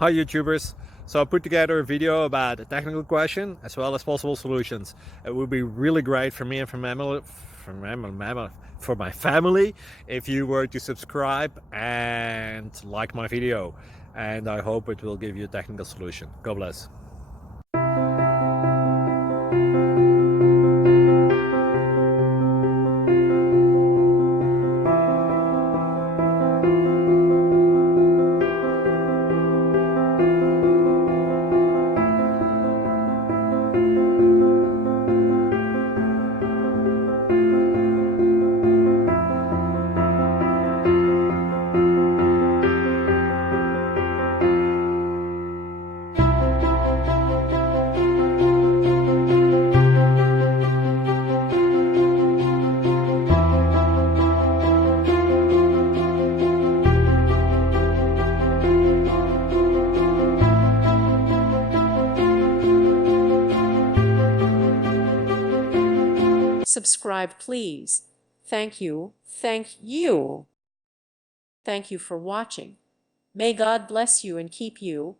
Hi YouTubers! So I put together a video about a technical question as well as possible solutions. It would be really great for me and for my family if you were to subscribe and like my video, and I hope it will give you a technical solution. God bless. Subscribe, please. Thank you. Thank you. Thank you for watching. May God bless you and keep you.